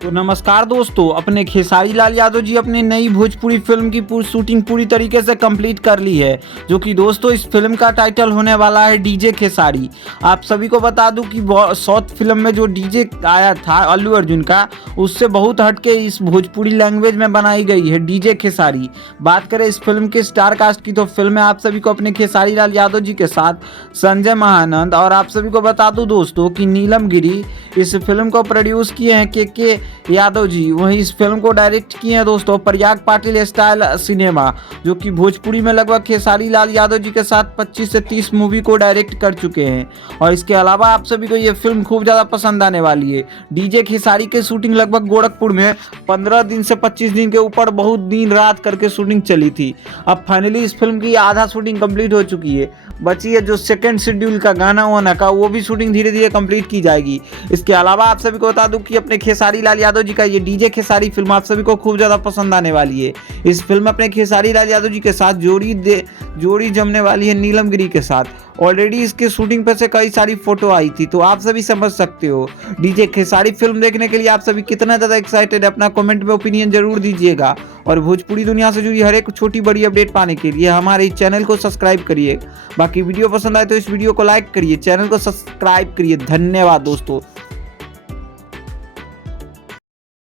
तो नमस्कार दोस्तों, अपने खेसारी लाल यादव जी अपनी नई भोजपुरी फिल्म की पूरी शूटिंग पूरी तरीके से कंप्लीट कर ली है। जो कि दोस्तों इस फिल्म का टाइटल होने वाला है डीजे खेसारी। आप सभी को बता दूं कि साउथ फिल्म में जो डीजे आया था अल्लू अर्जुन का, उससे बहुत हटके इस भोजपुरी लैंग्वेज में बनाई गई है डीजे खेसारी। बात करें इस फिल्म के स्टार कास्ट की तो फिल्म में आप सभी को अपने खेसारी लाल यादव जी के साथ संजय महानंद, और आप सभी को बता दूं दोस्तों कि नीलम गिरी इस फिल्म को प्रोड्यूस किए हैं के यादव जी। वहीं इस फिल्म को डायरेक्ट किए हैं दोस्तों प्रयाग पाटिल स्टाइल सिनेमा, जो कि भोजपुरी में लगभग खेसारी लाल यादव जी के साथ 25 से 30 मूवी को डायरेक्ट कर चुके हैं। और इसके अलावा आप सभी को ये फिल्म खूब ज़्यादा पसंद आने वाली है। डीजे खेसारी की शूटिंग लगभग गोरखपुर में 15 दिन से 25 दिन के ऊपर बहुत दिन रात करके शूटिंग चली थी। अब फाइनली इस फिल्म की आधा शूटिंग कंप्लीट हो चुकी है। बची है जो सेकंड शेड्यूल का गाना वाना का, वो भी शूटिंग धीरे धीरे कंप्लीट की जाएगी। इसके अलावा आप सभी को बता दूं कि अपने खेसारी लाल यादव जी का ये डीजे खेसारी फिल्म आप सभी को खूब ज़्यादा पसंद आने वाली है। इस फिल्म में अपने खेसारी लाल यादव जी के साथ जोड़ी जमने वाली है नीलम गिरी के साथ। ऑलरेडी इसके शूटिंग पर से कई सारी फोटो आई थी, तो आप सभी समझ सकते हो डीजे खेसारी फिल्म देखने के लिए आप सभी कितना ज़्यादा एक्साइटेड है। अपना कमेंट में ओपिनियन जरूर दीजिएगा, और भोजपुरी दुनिया से जुड़ी हर एक छोटी बड़ी अपडेट पाने के लिए हमारे इस चैनल को सब्सक्राइब करिए। बाकी वीडियो पसंद आए तो इस वीडियो को लाइक करिए, चैनल को सब्सक्राइब करिए। धन्यवाद दोस्तों।